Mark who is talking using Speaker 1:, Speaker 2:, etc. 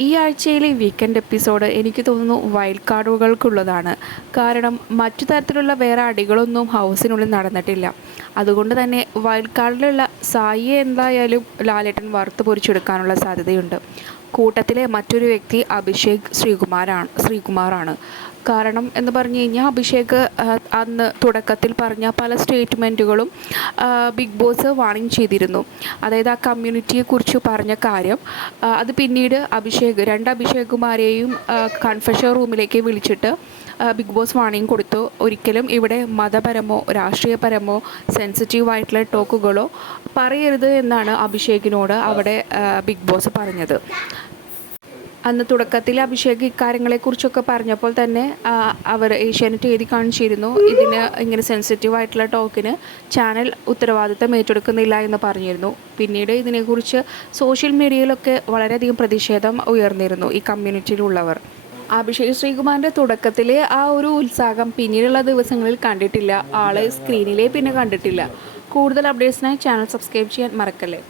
Speaker 1: ഈ ആഴ്ചയിലെ weekend episode എനിക്ക് തോന്നുന്നു വൈൽഡ് കാർഡുകൾക്കുള്ളതാണ് കാരണം മറ്റു തരത്തിലുള്ള വേറെ അടികളൊന്നും ഹൗസിനുള്ളിൽ നടന്നിട്ടില്ല. അതുകൊണ്ട് തന്നെ വൈൽഡ് കാർഡിലുള്ള സായിയെ എന്തായാലും ലാലേട്ടൻ വറുത്ത് പൊരിച്ചെടുക്കാനുള്ള സാധ്യതയുണ്ട്. കൂട്ടത്തിലെ മറ്റൊരു വ്യക്തി അഭിഷേക് ശ്രീകുമാരാണ് ശ്രീകുമാറാണ്. കാരണം എന്ന് പറഞ്ഞു കഴിഞ്ഞാൽ അഭിഷേക് അന്ന് തുടക്കത്തിൽ പറഞ്ഞ പല സ്റ്റേറ്റ്മെന്റുകളും ബിഗ് ബോസ് വാണിംഗ് ചെയ്തിരുന്നു. അതായത് ആ കമ്മ്യൂണിറ്റിയെക്കുറിച്ച് പറഞ്ഞ കാര്യം അത് പിന്നീട് അഭിഷേക് രണ്ട് അഭിഷേകുമാരെയും കൺഫെഷൻ റൂമിലേക്ക് വിളിച്ചിട്ട് ബിഗ് ബോസ് വാണിംഗ് കൊടുത്തു. ഒരിക്കലും ഇവിടെ മതപരമോ രാഷ്ട്രീയപരമോ സെൻസിറ്റീവ് ആയിട്ടുള്ള ടോക്കുകളോ പറയരുത് എന്നാണ് അഭിഷേകിനോട് അവിടെ ബിഗ് ബോസ് പറഞ്ഞത്. അന്ന് തുടക്കത്തിൽ അഭിഷേക് ഇക്കാര്യങ്ങളെക്കുറിച്ചൊക്കെ പറഞ്ഞപ്പോൾ തന്നെ അവർ ഏഷ്യാനെറ്റ് എഴുതി കാണിച്ചിരുന്നു. ഇതിന് ഇങ്ങനെ സെൻസിറ്റീവ് ആയിട്ടുള്ള ടോക്കിന് ചാനൽ ഉത്തരവാദിത്തം ഏറ്റെടുക്കുന്നില്ല എന്ന് പറഞ്ഞിരുന്നു. പിന്നീട് ഇതിനെക്കുറിച്ച് സോഷ്യൽ മീഡിയയിലൊക്കെ വളരെയധികം പ്രതിഷേധം ഉയർന്നിരുന്നു ഈ കമ്മ്യൂണിറ്റിയിലുള്ളവർ. അഭിഷേക് ശ്രീകുമാറിന്റെ തുടക്കത്തിലെ ആ ഒരു ഉത്സാഹം പിന്നീടുള്ള ദിവസങ്ങളിൽ കണ്ടിട്ടില്ല. ആൾ സ്ക്രീനിലെ പിന്നെ കണ്ടിട്ടില്ല. കൂടുതൽ അപ്ഡേറ്റ്സിനായി ചാനൽ സബ്സ്ക്രൈബ് ചെയ്യാൻ മറക്കല്ലേ?